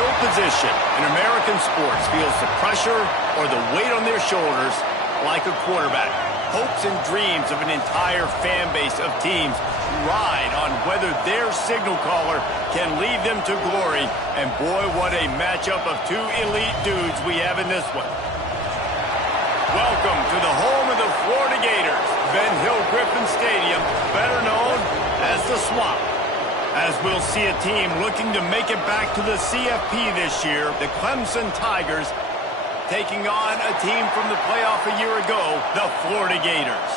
No position in American sports feels the pressure or the weight on their shoulders like a quarterback. Hopes and dreams of an entire fan base of teams ride on whether their signal caller can lead them to glory. And boy, what a matchup of two elite dudes we have in this one. Welcome to the home of the Florida Gators, Ben Hill Griffin Stadium, better known as the Swamp. As we'll see a team looking to make it back to the CFP this year, the Clemson Tigers taking on a team from the playoff a year ago, the Florida Gators.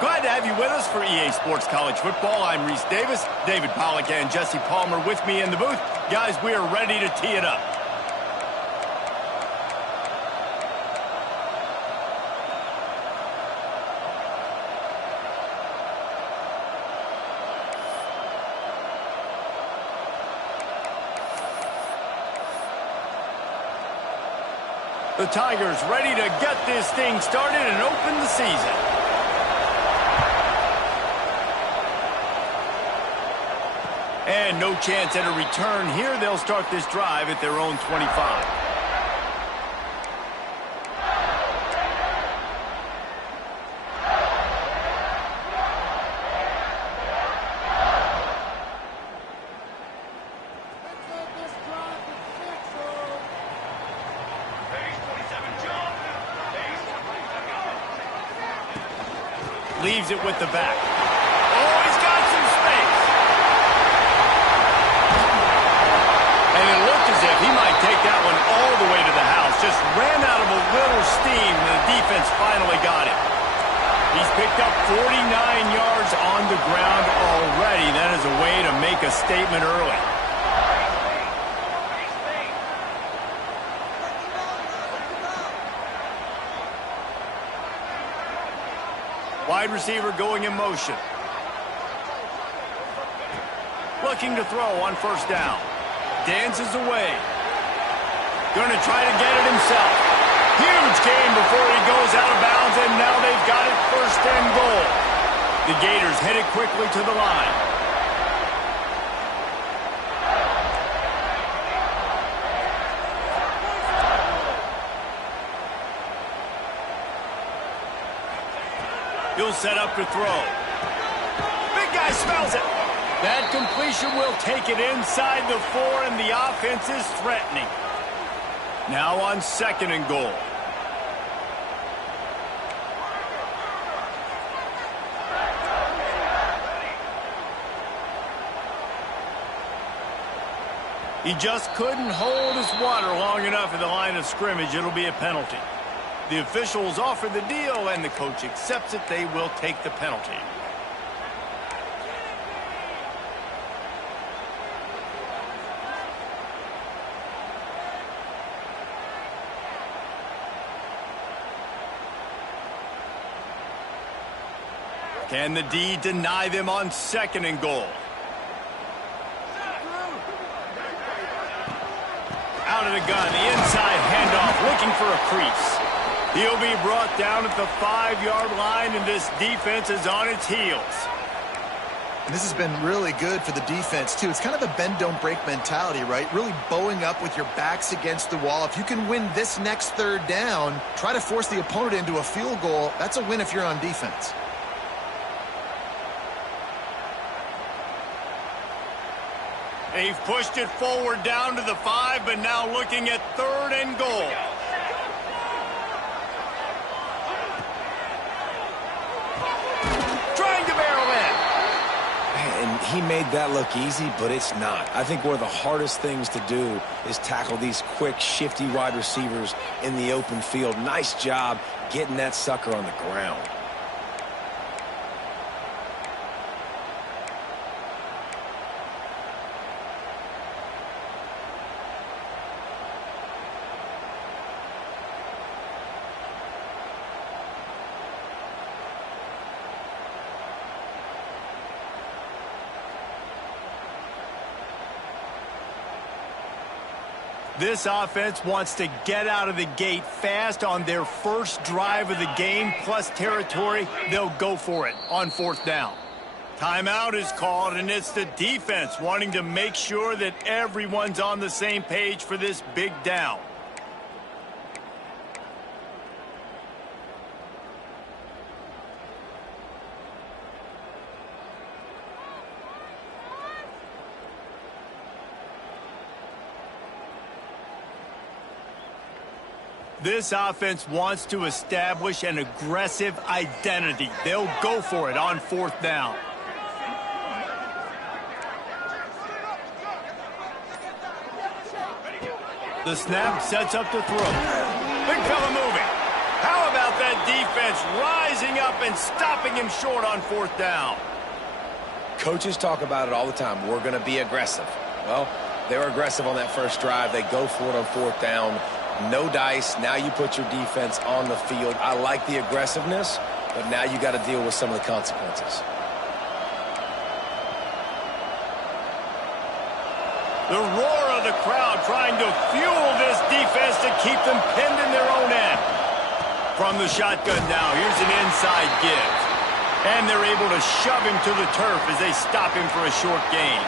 Glad to have you with us for EA Sports College Football. I'm Reese Davis, David Pollack and Jesse Palmer with me in the booth. Guys, we are ready to tee it up. The Tigers ready to get this thing started and open the season. And no chance at a return here. They'll start this drive at their own 25. Leaves it with the back. Oh, he's got some space. And it looked as if he might take that one all the way to the house. Just ran out of a little steam, and the defense finally got him. He's picked up 49 yards on the ground already. That is a way to make a statement early. Wide receiver going in motion. Looking to throw on first down. Dances away. Going to try to get it himself. Huge gain before he goes out of bounds, and now they've got it first and goal. The Gators headed quickly to the line. He'll set up to throw. Big guy smells it. That completion will take it inside the 4, and the offense is threatening. Now on second and goal. He just couldn't hold his water long enough at the line of scrimmage. It'll be a penalty. The officials offer the deal, and the coach accepts it. They will take the penalty. Can the D deny them on second and goal? Out of the gun, the inside handoff, looking for a crease. He'll be brought down at the 5-yard line, and this defense is on its heels. This has been really good for the defense, too. It's kind of a bend-don't-break mentality, right? Really bowing up with your backs against the wall. If you can win this next third down, try to force the opponent into a field goal. That's a win if you're on defense. They've pushed it forward down to the 5, but now looking at third and goal. He made that look easy, but it's not. I think one of the hardest things to do is tackle these quick, shifty wide receivers in the open field. Nice job getting that sucker on the ground. This offense wants to get out of the gate fast on their first drive of the game, plus territory. They'll go for it on fourth down. Timeout is called, and it's the defense wanting to make sure that everyone's on the same page for this big down. This offense wants to establish an aggressive identity. They'll go for it on 4th down. The snap sets up the throw. Big fella moving. How about that defense rising up and stopping him short on 4th down? Coaches talk about it all the time. We're going to be aggressive. Well, they were aggressive on that first drive. They go for it on 4th down. No dice. Now you put your defense on the field. I like the aggressiveness, but now you got to deal with some of the consequences. The roar of the crowd trying to fuel this defense to keep them pinned in their own end. From the shotgun now, here's an inside give. And they're able to shove him to the turf as they stop him for a short gain.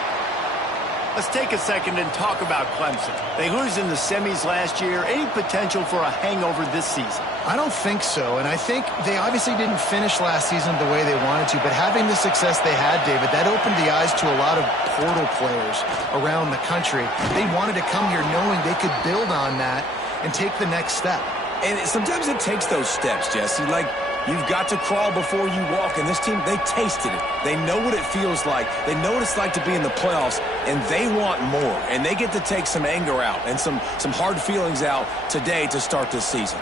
Let's take a second and talk about Clemson. They lose in the semis last year. Any potential for a hangover this season? I don't think so, and I think they obviously didn't finish last season the way they wanted to, but having the success they had, David, that opened the eyes to a lot of portal players around the country. They wanted to come here knowing they could build on that and take the next step. And sometimes it takes those steps, Jesse. Like, you've got to crawl before you walk, and this team, they tasted it. They know what it feels like. They know what it's like to be in the playoffs, and they want more. And they get to take some anger out and some hard feelings out today to start this season.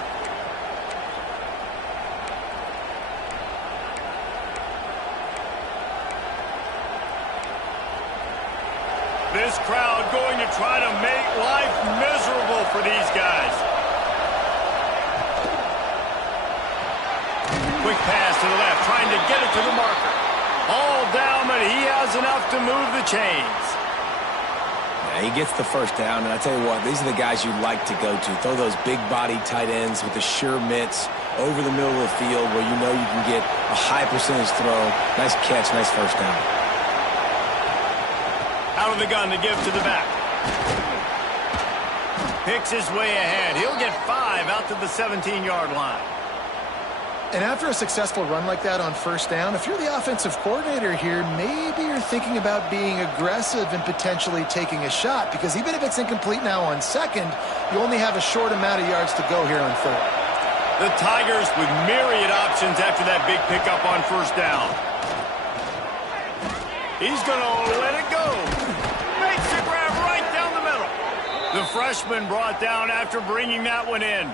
This crowd going to try to make life miserable for these guys. Quick pass to the left, trying to get it to the marker. All down, but he has enough to move the chains. Yeah, he gets the first down, and I tell you what, these are the guys you like to go to. Throw those big-body tight ends with the sure mitts over the middle of the field where you know you can get a high percentage throw. Nice catch, nice first down. Out of the gun to give to the back. Picks his way ahead. He'll get 5 out to the 17-yard line. And after a successful run like that on first down, if you're the offensive coordinator here, maybe you're thinking about being aggressive and potentially taking a shot, because even if it's incomplete now on second, you only have a short amount of yards to go here on 3rd. The Tigers with myriad options after that big pickup on first down. He's going to let it go. Makes the grab right down the middle. The freshman brought down after bringing that one in.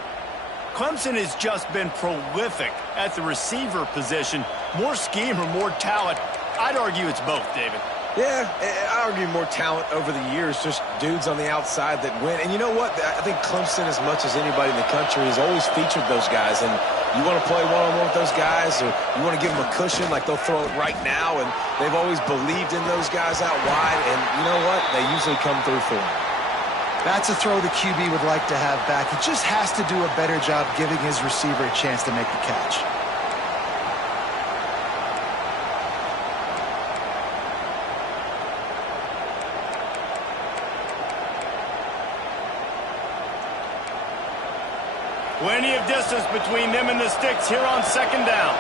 Clemson has just been prolific at the receiver position. More scheme or more talent? I'd argue it's both, David. Yeah, I argue more talent over the years, just dudes on the outside that win. And you know what? I think Clemson, as much as anybody in the country, has always featured those guys. And you want to play one-on-one with those guys, or you want to give them a cushion, like they'll throw it right now. And they've always believed in those guys out wide. And you know what? They usually come through for them. That's a throw the QB would like to have back. He just has to do a better job giving his receiver a chance to make the catch. Plenty of distance between them and the sticks here on second down.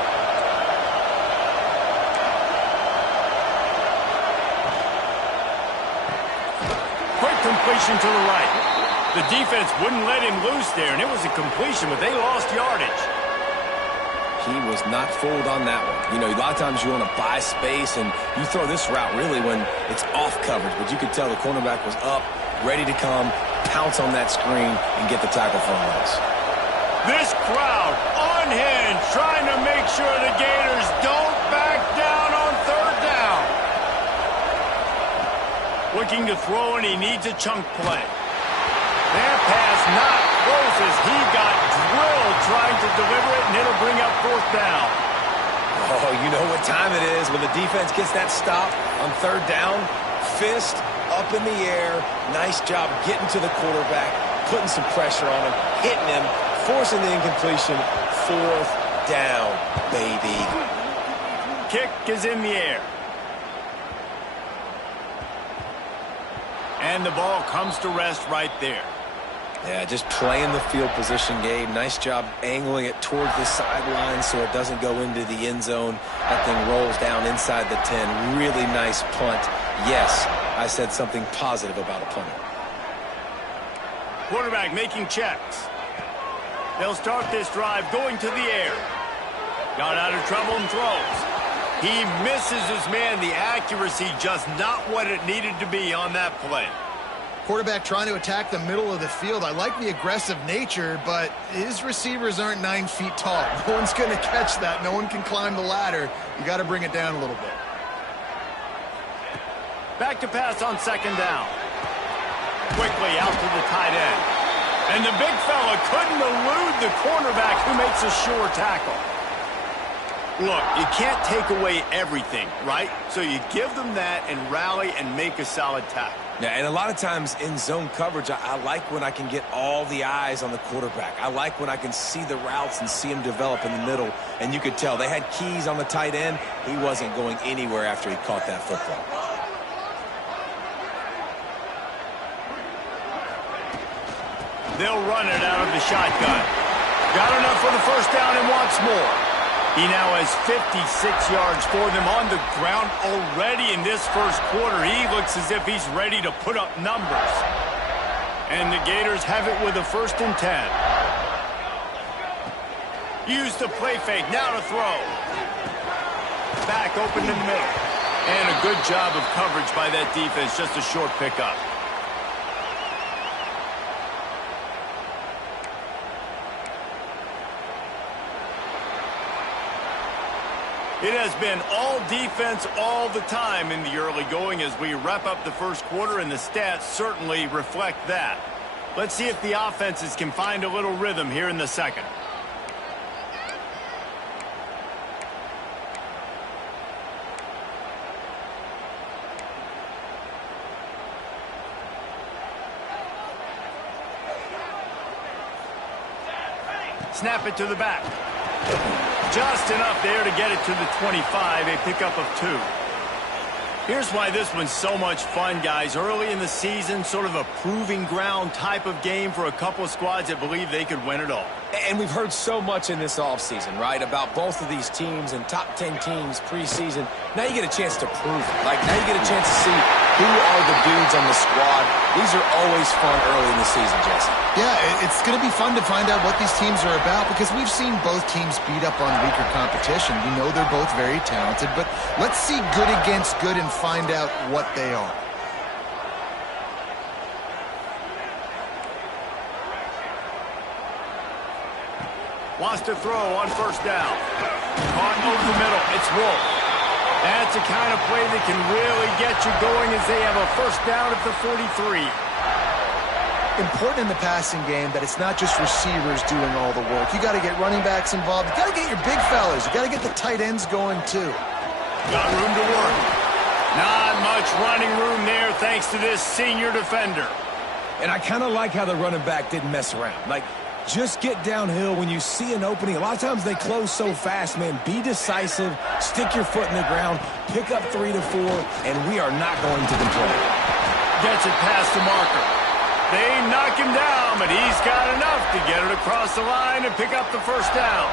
Quick completion to the right. The defense wouldn't let him loose there, and it was a completion, but they lost yardage. He was not fooled on that one. You know, a lot of times you want to buy space, and you throw this route really when it's off coverage. But you could tell the cornerback was up, ready to come, pounce on that screen, and get the tackle for a loss. This crowd unhinged, trying to make sure the Gators don't back down on third down. Looking to throw, and he needs a chunk play. That pass not close as he got drilled trying to deliver it, and it'll bring up fourth down. Oh, you know what time it is when the defense gets that stop on third down. Fist up in the air. Nice job getting to the quarterback, putting some pressure on him, hitting him, forcing the incompletion. Fourth down, baby. Kick is in the air. And the ball comes to rest right there. Yeah, just playing the field position, Gabe. Nice job angling it towards the sideline so it doesn't go into the end zone. That thing rolls down inside the 10. Really nice punt. Yes, I said something positive about a punter. Quarterback making checks. They'll start this drive going to the air. Got out of trouble and throws. He misses his man. The accuracy just not what it needed to be on that play. Quarterback trying to attack the middle of the field. I like the aggressive nature, but his receivers aren't 9 feet tall. No one's going to catch that. No one can climb the ladder. You got to bring it down a little bit. Back to pass on second down. Quickly out to the tight end. And the big fella couldn't elude the cornerback who makes a sure tackle. Look, you can't take away everything, right? So you give them that and rally and make a solid tackle. Yeah, and a lot of times in zone coverage, I like when I can get all the eyes on the quarterback. I like when I can see the routes and see him develop in the middle. And you could tell they had keys on the tight end. He wasn't going anywhere after he caught that football. They'll run it out of the shotgun. Got enough for the first down and wants more. He now has 56 yards for them on the ground already in this first quarter. He looks as if he's ready to put up numbers. And the Gators have it with a 1st and 10. Use the play fake. Now to throw. Back open in the middle. And a good job of coverage by that defense. Just a short pickup. It has been all defense all the time in the early going as we wrap up the first quarter, and the stats certainly reflect that. Let's see if the offenses can find a little rhythm here in the second. Snap it to the back. Just enough there to get it to the 25, a pickup of 2. Here's why this one's so much fun, guys. Early in the season, sort of a proving ground type of game for a couple of squads that believe they could win it all. And we've heard so much in this offseason, right, about both of these teams and top 10 teams preseason. Now you get a chance to prove it. Like, now you get a chance to see who are the dudes on the squad. These are always fun early in the season, Jesse. Yeah, it's going to be fun to find out what these teams are about because we've seen both teams beat up on weaker competition. You know they're both very talented, but let's see good against good and find out what they are. Wants to throw on first down. Caught over the middle. It's Wolf. That's the kind of play that can really get you going as they have a first down at the 43. Important in the passing game that it's not just receivers doing all the work. You got to get running backs involved. You got to get your big fellas. You got to get the tight ends going too. Got room to work. Not much running room there thanks to this senior defender. And I kind of like how the running back didn't mess around. Like, just get downhill when you see an opening. A lot of times they close so fast, man. Be decisive, stick your foot in the ground, pick up 3 to 4, and we are not going to complain. Gets it past the marker. They knock him down, but he's got enough to get it across the line and pick up the first down.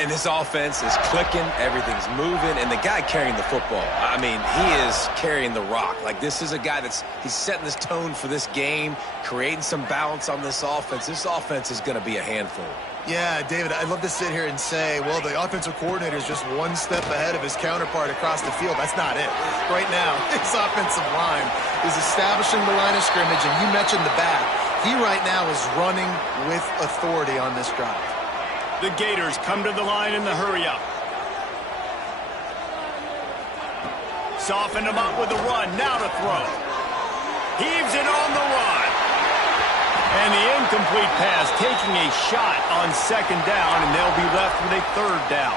And this offense is clicking, everything's moving, and the guy carrying the football, I mean, he is carrying the rock. Like, this is a guy he's setting this tone for this game, creating some balance on this offense. This offense is going to be a handful. Yeah, David, I'd love to sit here and say, well, the offensive coordinator is just one step ahead of his counterpart across the field. That's not it. Right now, his offensive line is establishing the line of scrimmage, and you mentioned the back. He right now is running with authority on this drive. The Gators come to the line in the hurry-up. Soften him up with a run. Now to throw. Heaves it on the run. And the incomplete pass taking a shot on second down, and they'll be left with a third down.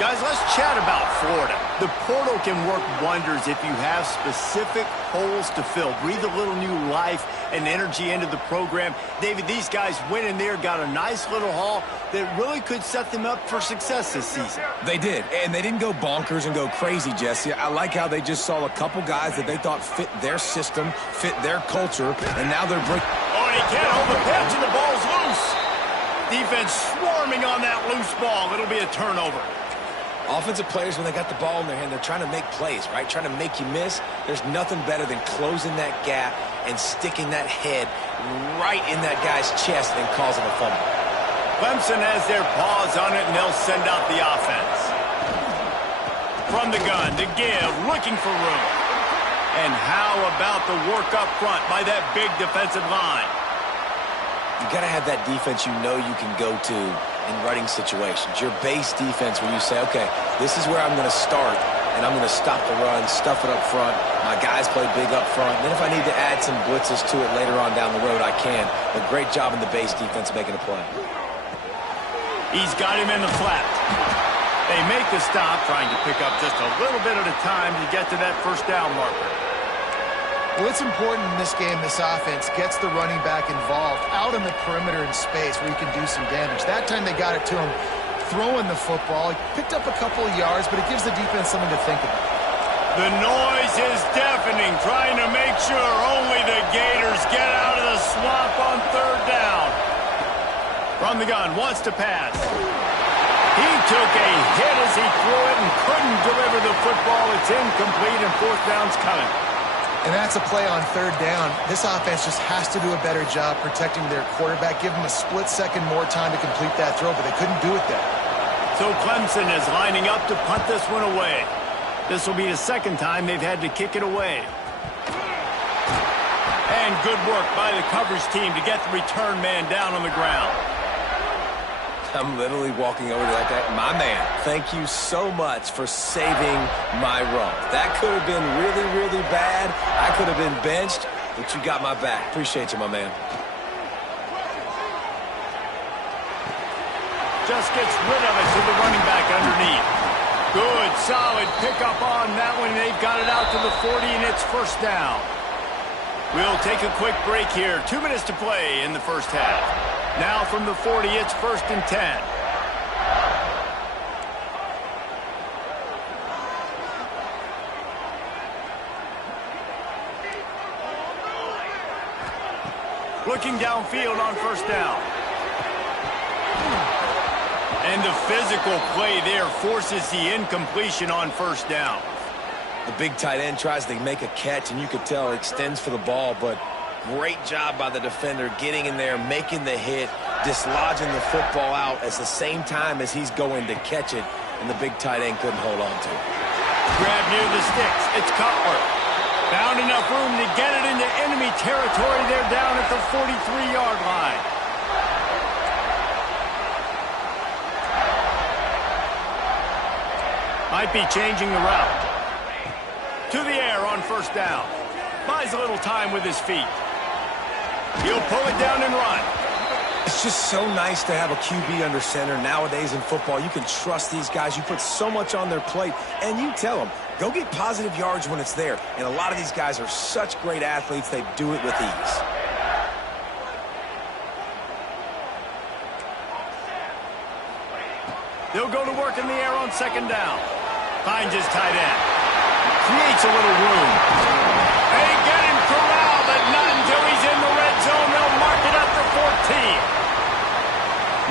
Guys, let's chat about Florida. The portal can work wonders if you have specific holes to fill. Breathe a little new life and energy into the program. David, these guys went in there, got a nice little haul that really could set them up for success this season. They did, and they didn't go bonkers and go crazy, Jesse. I like how they just saw a couple guys that they thought fit their system, fit their culture, and now they're breaking. Oh, and he can't hold the pitch, and the ball's loose. Defense swarming on that loose ball. It'll be a turnover. Offensive players, when they got the ball in their hand, they're trying to make plays, right? Trying to make you miss. There's nothing better than closing that gap and sticking that head right in that guy's chest and causing a fumble. Clemson has their paws on it, and they'll send out the offense. From the gun to give, looking for room. And how about the work up front by that big defensive line? You got to have that defense you know you can go to in running situations. Your base defense where you say, okay, this is where I'm going to start, and I'm going to stop the run, stuff it up front. My guys play big up front. And then if I need to add some blitzes to it later on down the road, I can. But great job in the base defense making a play. He's got him in the flat. They make the stop, trying to pick up just a little bit at a time to get to that first down marker. Well, it's important in this game, this offense gets the running back involved out on the perimeter in space where he can do some damage. That time they got it to him throwing the football. He picked up a couple of yards, but it gives the defense something to think about. The noise is deafening, trying to make sure only the Gators get out of the swamp on third down. From the gun, wants to pass. He took a hit as he threw it and couldn't deliver the football. It's incomplete, and fourth down's coming. And that's a play on third down. This offense just has to do a better job protecting their quarterback. Give them a split second more time to complete that throw, but they couldn't do it there. So Clemson is lining up to punt this one away. This will be the second time they've had to kick it away. And good work by the coverage team to get the return man down on the ground. I'm literally walking over to that guy. My man, thank you so much for saving my run. That could have been really, really bad. I could have been benched, but you got my back. Appreciate you, my man. Just gets rid of it to the running back underneath. Good, solid pickup on that one. They've got it out to the 40, and it's first down. We'll take a quick break here. 2 minutes to play in the first half. Now from the 40, it's 1st and 10. Looking downfield on first down. And the physical play there forces the incompletion on first down. The big tight end tries to make a catch, and you could tell it extends for the ball, but great job by the defender getting in there, making the hit, dislodging the football out at the same time as he's going to catch it, and the big tight end couldn't hold on to it. Grab near the sticks. It's Cutler. Found enough room to get it into enemy territory. They're down at the 43-yard line. Might be changing the route. To the air on first down. Buys a little time with his feet. He'll pull it down and run. It's just so nice to have a QB under center nowadays in football. You can trust these guys. You put so much on their plate, and you tell them, go get positive yards when it's there. And a lot of these guys are such great athletes, they do it with ease. They'll go to work in the air on second down. Finds his tight end. Creates a little room. They get him corralled, but not until he's in the red zone. They'll mark it up for 14.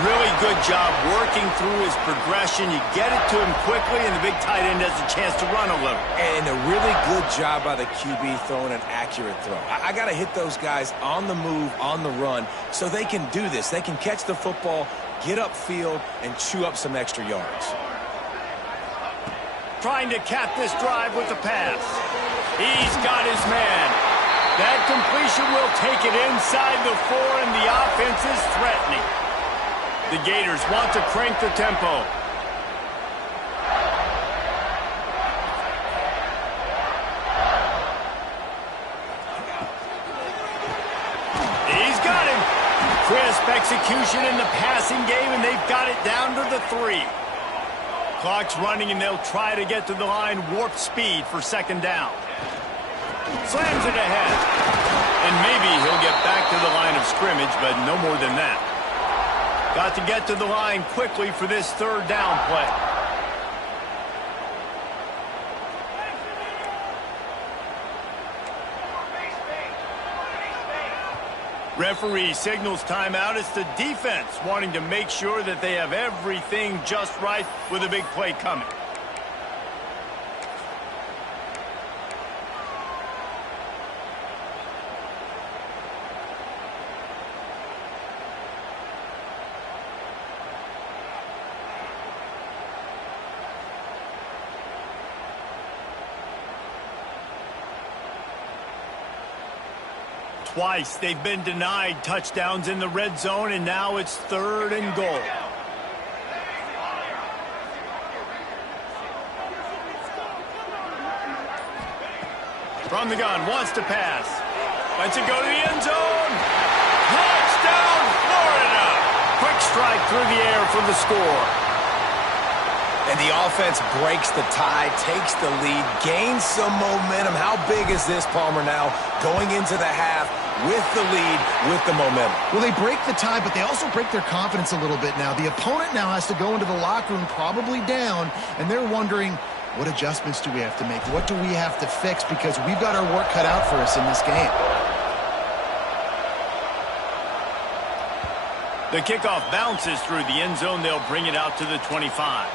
Really good job working through his progression. You get it to him quickly, and the big tight end has a chance to run a little. And a really good job by the QB throwing an accurate throw. I got to hit those guys on the move, on the run, so they can do this. They can catch the football, get upfield, and chew up some extra yards. Trying to cap this drive with the pass. He's got his man. That completion will take it inside the 4, and the offense is threatening. The Gators want to crank the tempo. He's got him. Crisp execution in the passing game, and they've got it down to the 3. Clock's running, and they'll try to get to the line warp speed for second down. Slams it ahead. And maybe he'll get back to the line of scrimmage, but no more than that. Got to get to the line quickly for this third down play. Referee signals timeout. It's the defense wanting to make sure that they have everything just right with a big play coming. Twice they've been denied touchdowns in the red zone, and now it's 3rd and goal. From the gun, wants to pass. Lets it go to the end zone. Touchdown, Florida! Quick strike through the air for the score. And the offense breaks the tie, takes the lead, gains some momentum. How big is this, Palmer, now going into the half with the lead, with the momentum? Well, they break the tie, but they also break their confidence a little bit now. The opponent now has to go into the locker room probably down, and they're wondering, what adjustments do we have to make? What do we have to fix? Because we've got our work cut out for us in this game. The kickoff bounces through the end zone. They'll bring it out to the 25.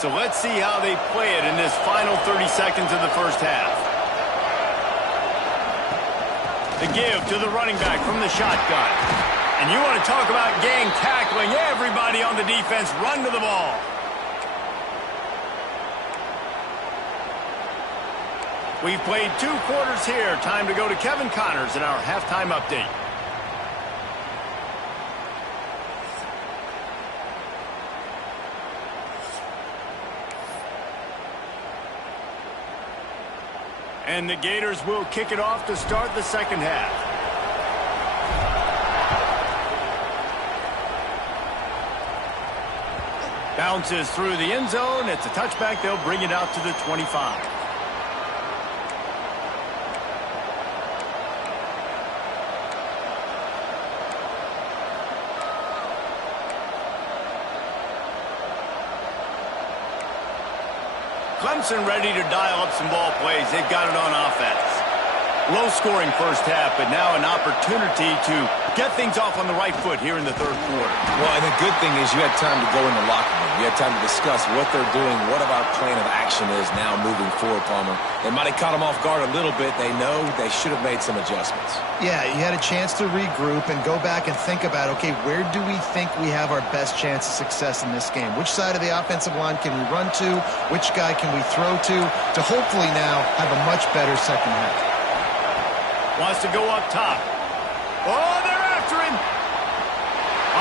So let's see how they play it in this final 30 seconds of the first half. The give to the running back from the shotgun. And you want to talk about gang tackling. Everybody on the defense run to the ball. We've played 2 quarters here. Time to go to Kevin Connors in our halftime update. And the Gators will kick it off to start the second half. Bounces through the end zone. It's a touchback. They'll bring it out to the 25. Clemson ready to dial up some ball plays. They've got it on offense. Low-scoring first half, but now an opportunity to get things off on the right foot here in the third quarter. Well, and the good thing is you had time to go in the locker room. You had time to discuss what they're doing, what our plan of action is now moving forward, Palmer. They might have caught them off guard a little bit. They know they should have made some adjustments. Yeah, you had a chance to regroup and go back and think about, okay, where do we think we have our best chance of success in this game? Which side of the offensive line can we run to? Which guy can we throw to hopefully now have a much better second half? Wants to go up top. Oh, they're after him.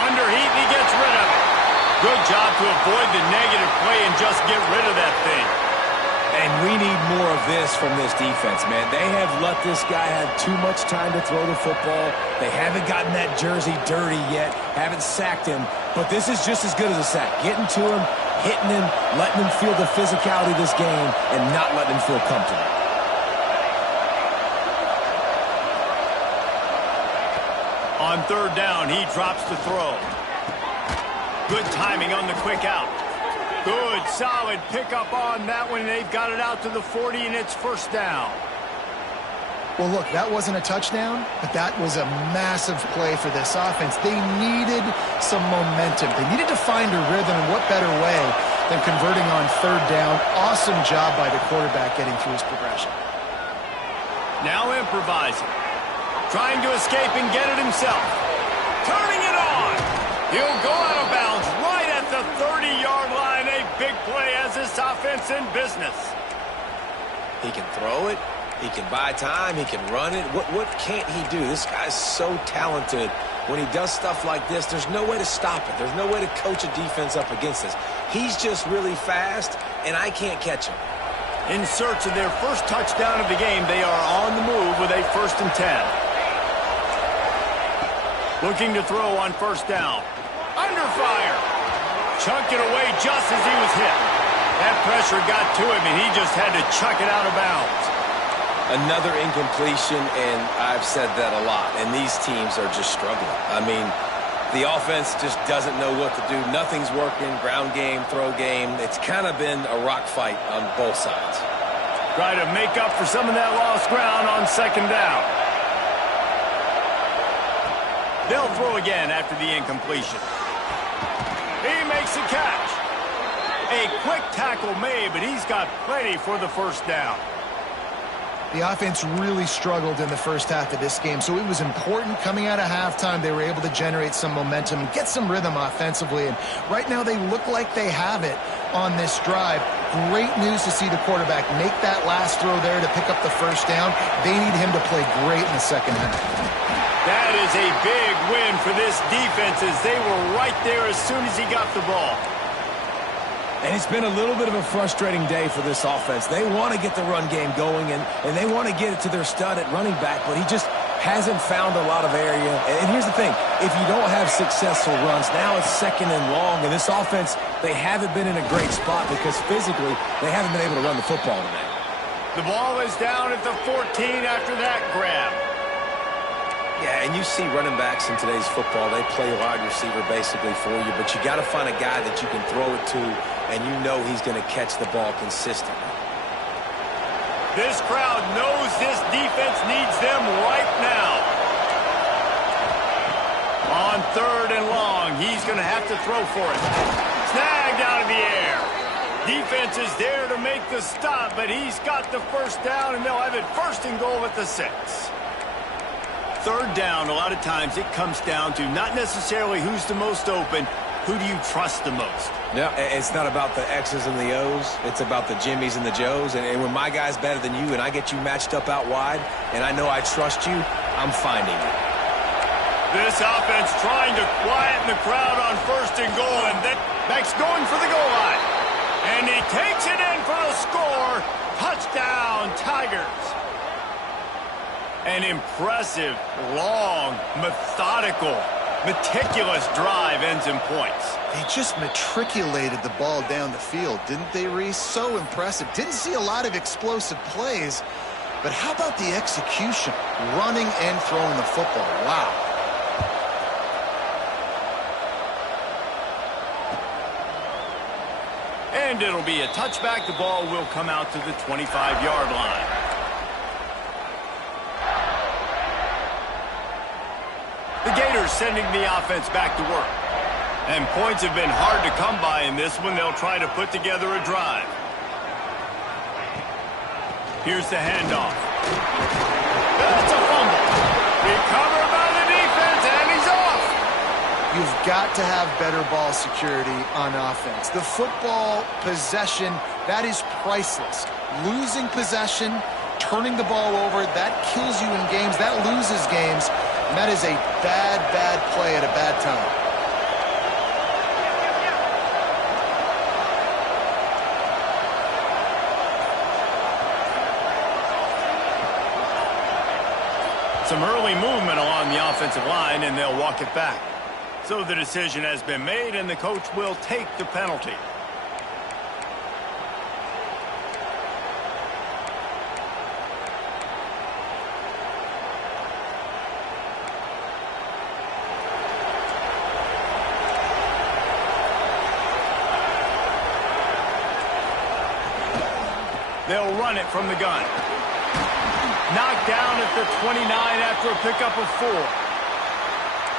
Under heat, and he gets rid of it. Good job to avoid the negative play and just get rid of that thing. And we need more of this from this defense, man. They have let this guy have too much time to throw the football. They haven't gotten that jersey dirty yet, haven't sacked him. But this is just as good as a sack. Getting to him, hitting him, letting him feel the physicality of this game, and not letting him feel comfortable. On third down, he drops the throw. Good timing on the quick out. Good, solid pickup on that one. They've got it out to the 40, and it's first down. Well, look, that wasn't a touchdown, but that was a massive play for this offense. They needed some momentum. They needed to find a rhythm, and what better way than converting on third down. Awesome job by the quarterback getting through his progression. Now improvising. Trying to escape and get it himself. Turning it on. He'll go out of bounds right at the 30-yard line. A big play as this offense in business. He can throw it. He can buy time. He can run it. What can't he do? This guy's so talented. When he does stuff like this, there's no way to stop it. There's no way to coach a defense up against this. He's just really fast, and I can't catch him. In search of their first touchdown of the game, they are on the move with a 1st and 10. Looking to throw on 1st down. Under fire. Chunked it away just as he was hit. That pressure got to him, and he just had to chuck it out of bounds. Another incompletion, and I've said that a lot, and these teams are just struggling. I mean, the offense just doesn't know what to do. Nothing's working. Ground game, throw game. It's kind of been a rock fight on both sides. Try to make up for some of that lost ground on 2nd down. They'll throw again after the incompletion. He makes the catch. A quick tackle made, but he's got plenty for the 1st down. The offense really struggled in the first half of this game, so it was important coming out of halftime. They were able to generate some momentum and get some rhythm offensively, and right now they look like they have it on this drive. Great news to see the quarterback make that last throw there to pick up the 1st down. They need him to play great in the 2nd half. That is a big win for this defense as they were right there as soon as he got the ball. And it's been a little bit of a frustrating day for this offense. They want to get the run game going, and they want to get it to their stud at running back, but he just hasn't found a lot of area. And here's the thing. If you don't have successful runs, now it's 2nd and long, and this offense, they haven't been in a great spot because physically they haven't been able to run the football today. The ball is down at the 14 after that grab. Yeah, and you see running backs in today's football, they play wide receiver basically for you, but you got to find a guy that you can throw it to, and you know he's going to catch the ball consistently. This crowd knows this defense needs them right now. On 3rd and long, he's going to have to throw for it. Snagged out of the air. Defense is there to make the stop, but he's got the 1st down, and they'll have it 1st and goal at the 6. 3rd down, a lot of times it comes down to not necessarily who's the most open, who do you trust the most? Yeah, it's not about the X's and the O's. It's about the Jimmies and the Joes. And when my guy's better than you and I get you matched up out wide and I know I trust you, I'm finding you. This offense trying to quieten the crowd on 1st and goal, and then Beck's going for the goal line. And he takes it in for a score. Touchdown, Tigers. An impressive, long, methodical, meticulous drive ends in points. They just matriculated the ball down the field, didn't they, Reese? So impressive. Didn't see a lot of explosive plays, but how about the execution? Running and throwing the football. Wow. And it'll be a touchback. The ball will come out to the 25-yard line. The Gators sending the offense back to work. And points have been hard to come by in this one. They'll try to put together a drive. Here's the handoff. That's a fumble. Recovered by the defense, and he's off. You've got to have better ball security on offense. The football possession, that is priceless. Losing possession, turning the ball over, that kills you in games. That loses games. And that is a bad, bad play at a bad time. Some early movement along the offensive line, and they'll walk it back. So the decision has been made, and the coach will take the penalty. They'll run it from the gun. Knocked down at the 29 after a pickup of 4.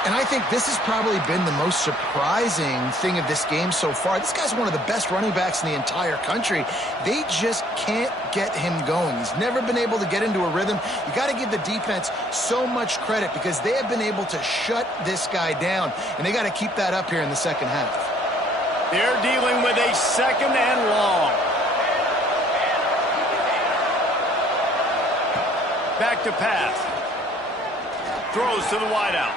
And I think this has probably been the most surprising thing of this game so far. This guy's one of the best running backs in the entire country. They just can't get him going. He's never been able to get into a rhythm. You got to give the defense so much credit because they have been able to shut this guy down, and they got to keep that up here in the second half. They're dealing with a 2nd and long. Back to pass. Throws to the wideout.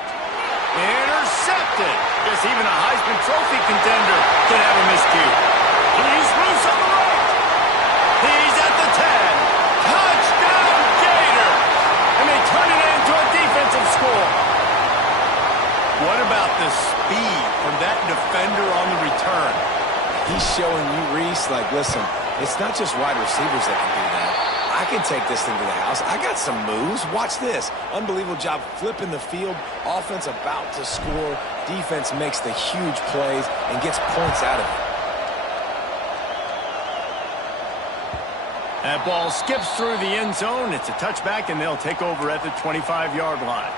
Intercepted. Guess even a Heisman Trophy contender can have a miscue. He's loose on the right. He's at the He's showing you, Reese, like, listen, it's not just wide receivers that can do that. I can take this thing to the house. I got some moves. Watch this. Unbelievable job flipping the field. Offense about to score. Defense makes the huge plays and gets points out of it. That ball skips through the end zone. It's a touchback, and they'll take over at the 25-yard line.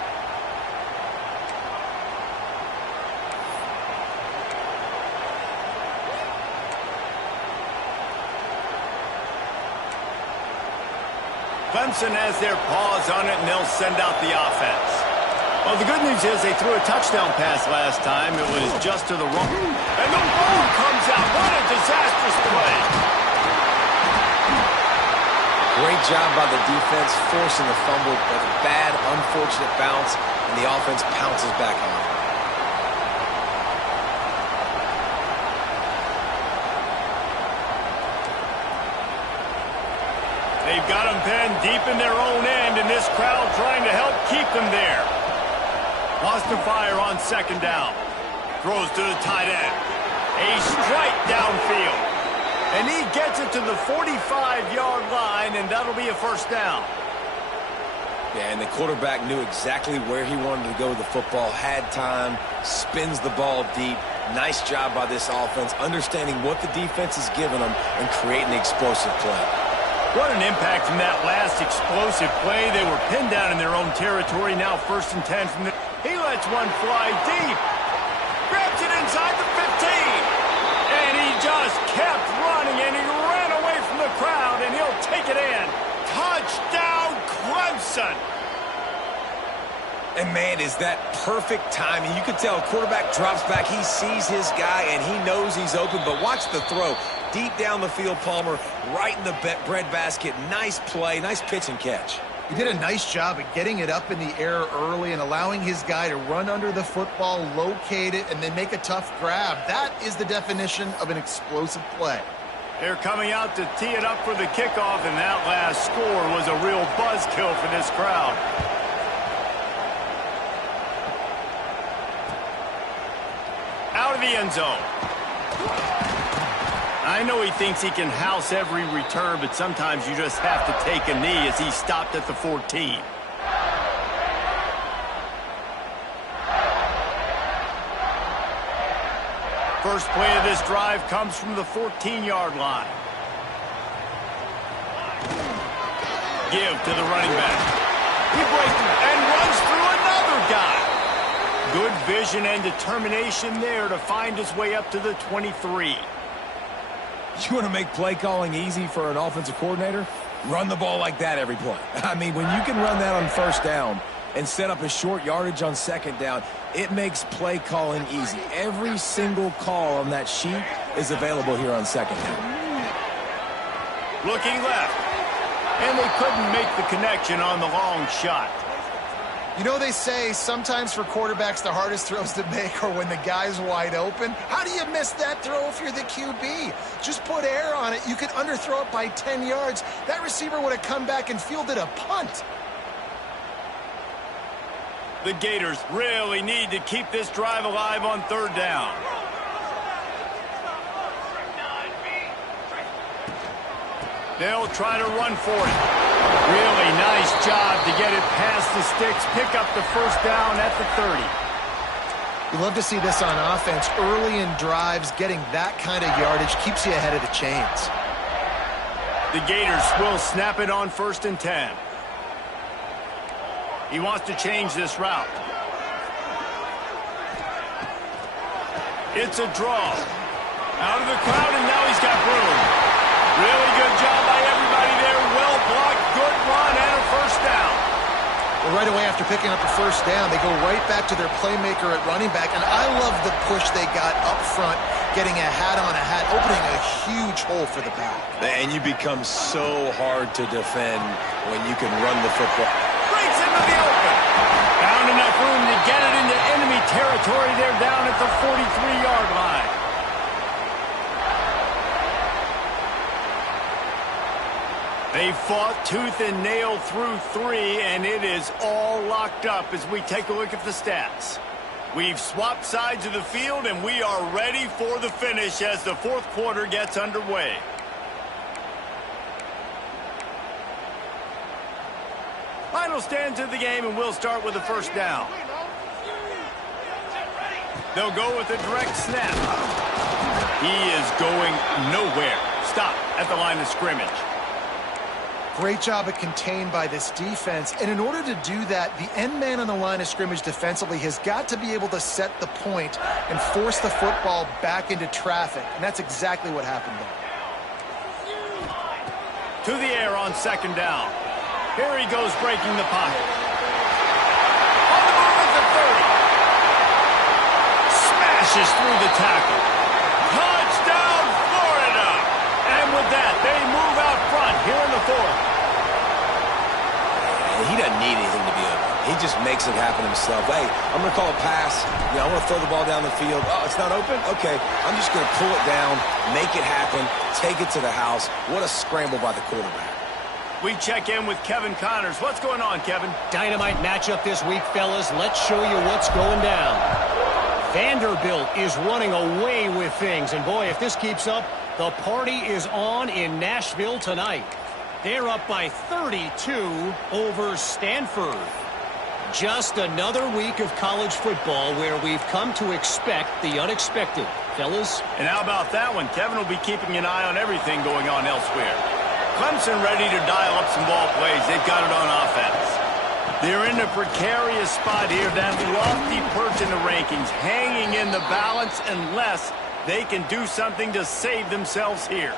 Clemson has their paws on it, and they'll send out the offense. Well, the good news is they threw a touchdown pass last time. It was just to the wrong. And the ball comes out. What a disastrous play. Great job by the defense forcing the fumble, but a bad, unfortunate bounce, and the offense pounces back on it. They've got them pinned deep in their own end, and this crowd trying to help keep them there. Lost to fire on second down. Throws to the tight end. A strike downfield. And he gets it to the 45-yard line, and that'll be a first down. Yeah, and the quarterback knew exactly where he wanted to go with the football, had time, spins the ball deep. Nice job by this offense, understanding what the defense is giving them and creating an explosive play. What an impact from that last explosive play. They were pinned down in their own territory. Now 1st and 10 from the... He lets one fly deep. Grabs it inside the 15. And he just kept running, and he ran away from the crowd, and he'll take it in. Touchdown, Clemson! And, man, is that perfect timing. You can tell quarterback drops back. He sees his guy, and he knows he's open. But watch the throw. Deep down the field, Palmer, right in the breadbasket. Nice play, nice pitch and catch. He did a nice job at getting it up in the air early and allowing his guy to run under the football, locate it, and then make a tough grab. That is the definition of an explosive play. They're coming out to tee it up for the kickoff, and that last score was a real buzzkill for this crowd. Out of the end zone. I know he thinks he can house every return, but sometimes you just have to take a knee as he stopped at the 14. First play of this drive comes from the 14-yard line. Give to the running back. He breaks and runs through another guy. Good vision and determination there to find his way up to the 23. You want to make play calling easy for an offensive coordinator? Run the ball like that every play. I mean, when you can run that on first down and set up a short yardage on second down, it makes play calling easy. Every single call on that sheet is available here on second down. Looking left. And they couldn't make the connection on the long shot. You know, they say sometimes for quarterbacks the hardest throws to make are when the guy's wide open. How do you miss that throw if you're the QB? Just put air on it. You could underthrow it by 10 yards. That receiver would have come back and fielded a punt. The Gators really need to keep this drive alive on third down. They'll try to run for it. Really nice job to get it past the sticks, pick up the first down at the 30. You love to see this on offense. Early in drives, getting that kind of yardage keeps you ahead of the chains. The Gators will snap it on 1st and 10. He wants to change this route. It's a draw. Out of the crowd, and now he's got room. Really good job by everybody there. Well blocked, good run, and a first down. Well, right away after picking up the first down, they go right back to their playmaker at running back. And I love the push they got up front, getting a hat on a hat, opening a huge hole for the back. And you become so hard to defend when you can run the football. Breaks into the open. Found enough room to get it into enemy territory. They're down at the 43-yard line. They fought tooth and nail through 3, and it is all locked up as we take a look at the stats. We've swapped sides of the field, and we are ready for the finish as the fourth quarter gets underway. Final stands of the game, and we'll start with a first down. They'll go with a direct snap. He is going nowhere. Stop at the line of scrimmage. Great job at contained by this defense. And in order to do that, the end man on the line of scrimmage defensively has got to be able to set the point and force the football back into traffic. And that's exactly what happened there. To the air on second down. Here he goes breaking the pocket. On the move at the 30. Smashes through the tackle. Touchdown, Florida! And with that, they move out front here in the fourth. He doesn't need anything to be open. He just makes it happen himself. Hey, I'm going to call a pass. I want to throw the ball down the field. Oh, it's not open? Okay. I'm just going to pull it down, make it happen, take it to the house. What a scramble by the quarterback. We check in with Kevin Connors. What's going on, Kevin? Dynamite matchup this week, fellas. Let's show you what's going down. Vanderbilt is running away with things. And, boy, if this keeps up, the party is on in Nashville tonight. They're up by 32 over Stanford. Just another week of college football where we've come to expect the unexpected. Fellas? And how about that one? Kevin will be keeping an eye on everything going on elsewhere. Clemson ready to dial up some ball plays. They've got it on offense. They're in a precarious spot here. That lofty perch in the rankings, hanging in the balance unless they can do something to save themselves here.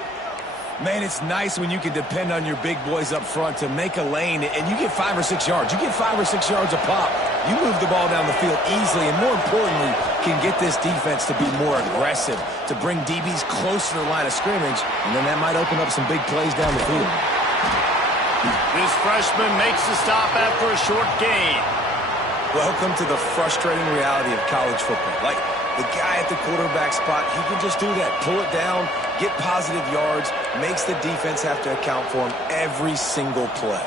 Man, it's nice when you can depend on your big boys up front to make a lane, and you get 5 or 6 yards. You get 5 or 6 yards a pop. You move the ball down the field easily, and more importantly, can get this defense to be more aggressive, to bring DBs closer to the line of scrimmage, and then that might open up some big plays down the field. This freshman makes the stop after a short gain. Welcome to the frustrating reality of college football. Like, the guy at the quarterback spot, he can just do that. Pull it down, get positive yards, makes the defense have to account for him every single play.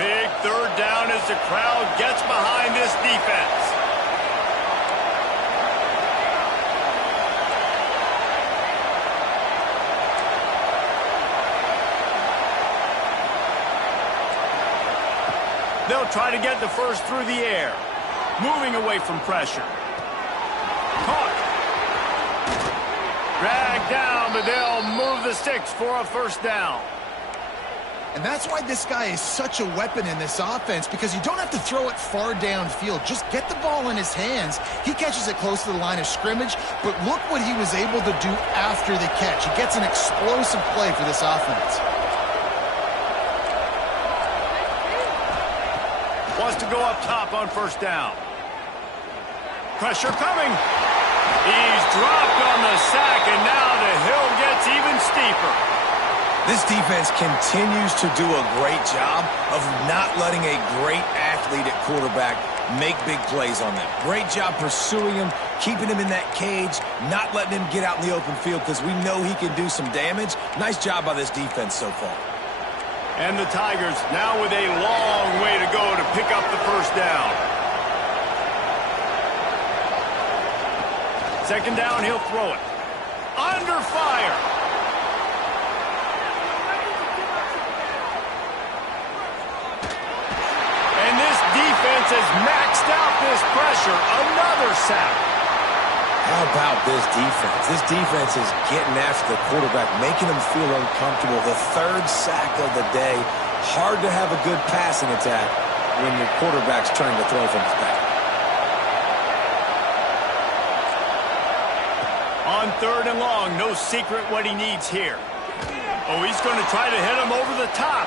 Big third down as the crowd gets behind this defense. They'll try to get the first through the air. Moving away from pressure. Caught. Dragged down, but they'll move the sticks for a first down. And that's why this guy is such a weapon in this offense, because you don't have to throw it far downfield. Just get the ball in his hands. He catches it close to the line of scrimmage, but look what he was able to do after the catch. He gets an explosive play for this offense. Wants to go up top on first down. Pressure coming. He's dropped on the sack, and now the hill gets even steeper. This defense continues to do a great job of not letting a great athlete at quarterback make big plays on them. Great job pursuing him, keeping him in that cage, not letting him get out in the open field because we know he can do some damage. Nice job by this defense so far. And the Tigers now with a long way to go to pick up the first down. Second down, he'll throw it. Under fire. And this defense has maxed out this pressure. Another sack. How about this defense? This defense is getting after the quarterback, making him feel uncomfortable. The third sack of the day. Hard to have a good passing attack when your quarterback's trying to throw from his back. On third and long, no secret what he needs here. Oh, he's going to try to hit him over the top.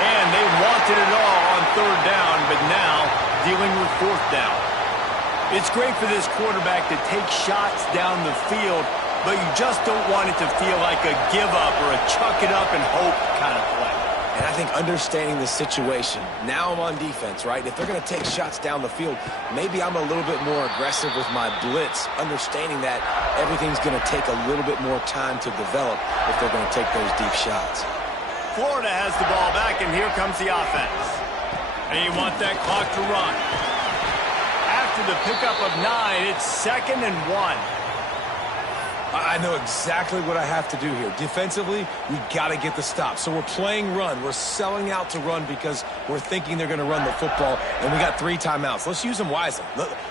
And they wanted it all on third down, but now dealing with fourth down. It's great for this quarterback to take shots down the field, but you just don't want it to feel like a give-up or a chuck it up and hope kind of play. And I think understanding the situation, now I'm on defense, right? If they're going to take shots down the field, maybe I'm a little bit more aggressive with my blitz, understanding that everything's going to take a little bit more time to develop if they're going to take those deep shots. Florida has the ball back, and here comes the offense. And you want that clock to run. After the pickup of 9, it's 2nd and 1. I know exactly what I have to do here. Defensively, we got to get the stop. So we're playing run. We're selling out to run because we're thinking they're going to run the football, and we got 3 timeouts. Let's use them wisely.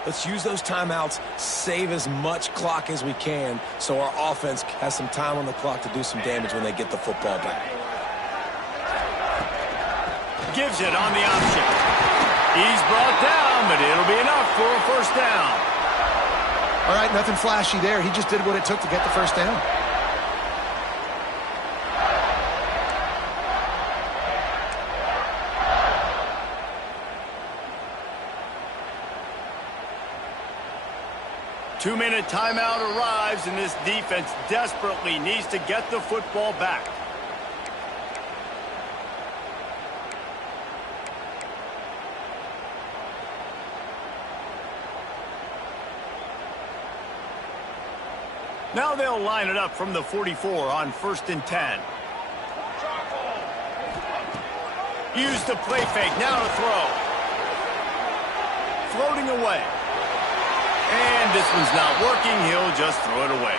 Let's use those timeouts, save as much clock as we can so our offense has some time on the clock to do some damage when they get the football back. Gives it on the option. He's brought down, but it'll be enough for a first down. All right, nothing flashy there. He just did what it took to get the first down. Two-minute timeout arrives, and this defense desperately needs to get the football back. Now they'll line it up from the 44 on 1st and 10. Use the play fake. Now to throw. Floating away. And this one's not working. He'll just throw it away.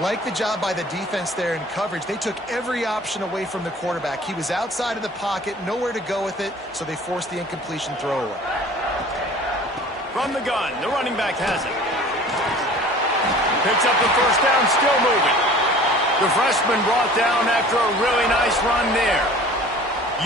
Like the job by the defense there in coverage. They took every option away from the quarterback. He was outside of the pocket, nowhere to go with it, so they forced the incompletion throwaway. From the gun, the running back has it. Picks up the first down, still moving. The freshman brought down after a really nice run there.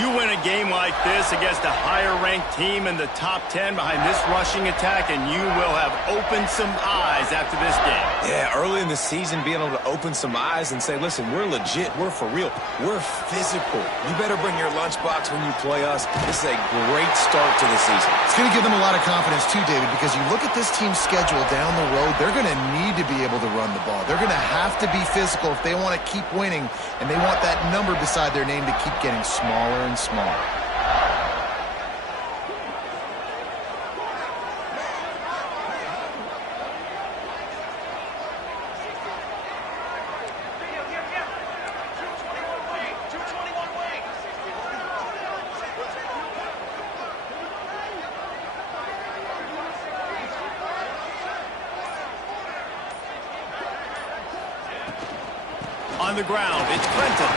You win a game like this against a higher-ranked team in the top 10 behind this rushing attack, and you will have opened some eyes after this game. Yeah, early in the season, being able to open some eyes and say, listen, we're legit, we're for real, we're physical. You better bring your lunchbox when you play us. This is a great start to the season. It's going to give them a lot of confidence too, David, because you look at this team's schedule down the road, they're going to need to be able to run the ball. They're going to have to be physical if they want to keep winning, and they want that number beside their name to keep getting smaller and smaller. On the ground, it's Clinton.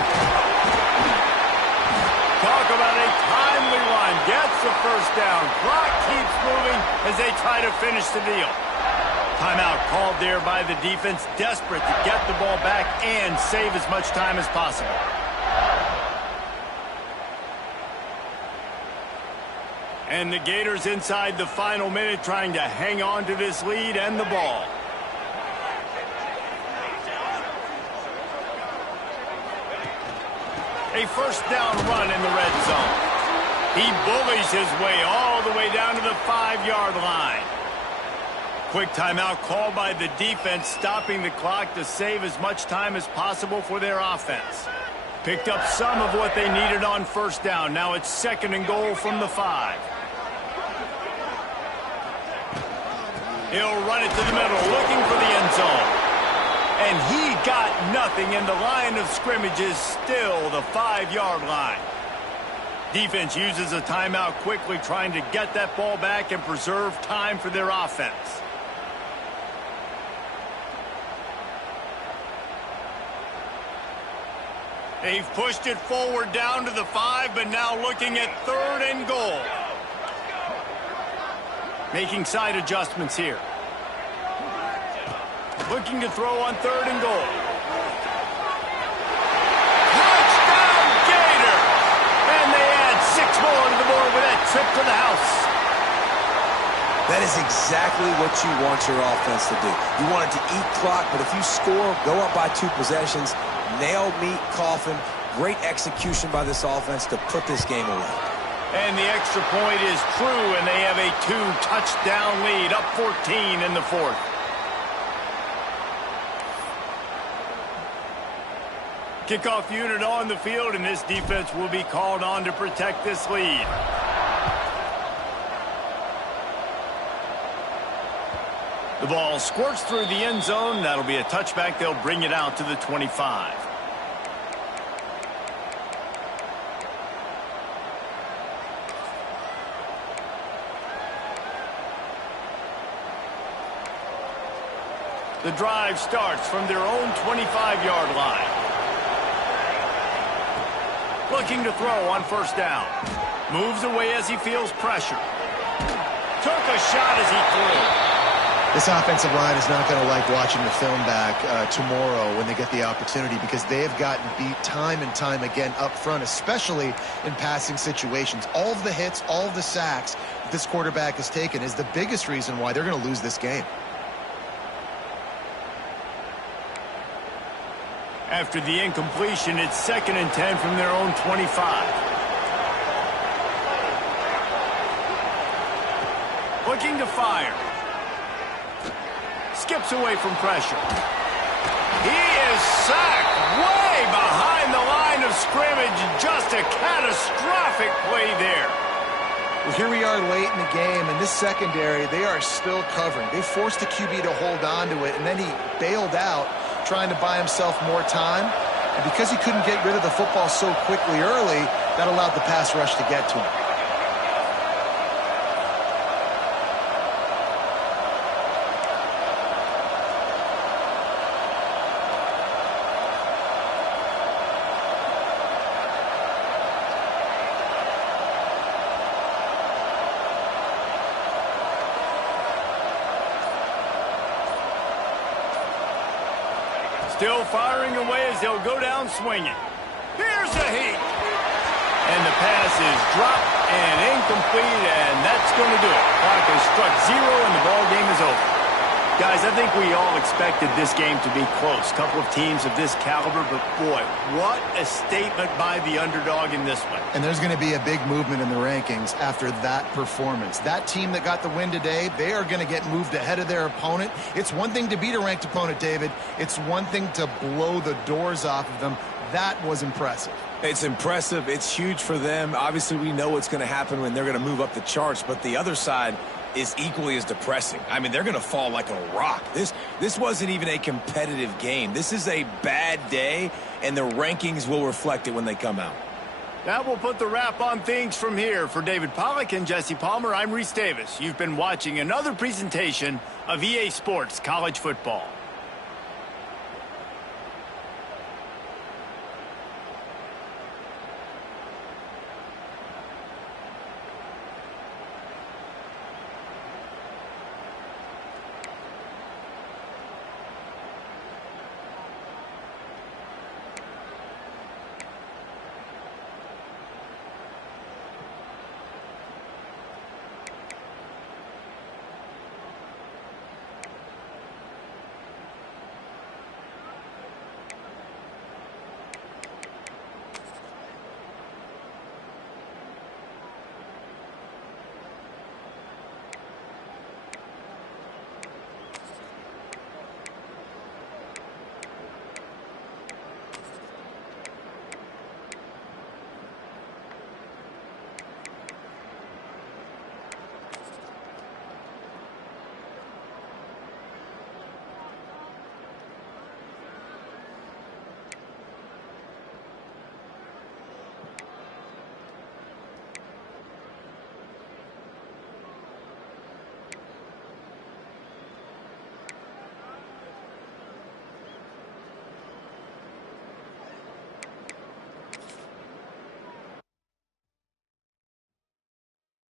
Talk about a timely run. Gets the first down. Clock keeps moving as they try to finish the deal. Timeout called there by the defense, desperate to get the ball back and save as much time as possible. And the Gators inside the final minute trying to hang on to this lead and the ball. A first down run in the red zone. He bullies his way all the way down to the 5-yard line. Quick timeout called by the defense, stopping the clock to save as much time as possible for their offense. Picked up some of what they needed on first down. Now it's 2nd and goal from the 5. He'll run it to the middle, looking for the end zone. And he got nothing, and the line of scrimmage is still the 5-yard line. Defense uses a timeout quickly, trying to get that ball back and preserve time for their offense. They've pushed it forward down to the 5, but now looking at 3rd and goal. Making side adjustments here. Looking to throw on 3rd and goal. Touchdown, Gator! And they add 6 more to the board with that trip to the house. That is exactly what you want your offense to do. You want it to eat clock, but if you score, go up by 2 possessions, nail, meet, coffin. Great execution by this offense to put this game away. And the extra point is true, and they have a 2-touchdown lead, up 14 in the 4th. Kickoff unit on the field, and this defense will be called on to protect this lead. The ball squirts through the end zone. That'll be a touchback. They'll bring it out to the 25. The drive starts from their own 25-yard line. Looking to throw on first down. Moves away as he feels pressure. Took a shot as he threw. This offensive line is not going to like watching the film back tomorrow when they get the opportunity, because they have gotten beat time and time again up front, especially in passing situations. All of the hits, all of the sacks that this quarterback has taken is the biggest reason why they're going to lose this game. After the incompletion, it's 2nd and 10 from their own 25. Looking to fire. Skips away from pressure. He is sacked way behind the line of scrimmage. Just a catastrophic play there. Well, here we are late in the game, and this secondary, they are still covering. They forced the QB to hold on to it, and then he bailed out, trying to buy himself more time. And because he couldn't get rid of the football so quickly early, that allowed the pass rush to get to him. Still firing away as they'll go down swinging. Here's the heat. And the pass is dropped and incomplete, and that's going to do it. Clock has struck 0, and the ball game is over. Guys, I think we all expected this game to be close. Couple of teams of this caliber, but boy, what a statement by the underdog in this one. And there's going to be a big movement in the rankings after that performance. That team that got the win today, they are going to get moved ahead of their opponent. It's one thing to beat a ranked opponent, David. It's one thing to blow the doors off of them. That was impressive. It's impressive. It's huge for them. Obviously, we know what's going to happen when they're going to move up the charts, but the other side is equally as depressing. I mean, they're going to fall like a rock. This wasn't even a competitive game. This is a bad day, and the rankings will reflect it when they come out. That will put the wrap on things from here. For David Pollack and Jesse Palmer, I'm Reese Davis. You've been watching another presentation of EA Sports College Football.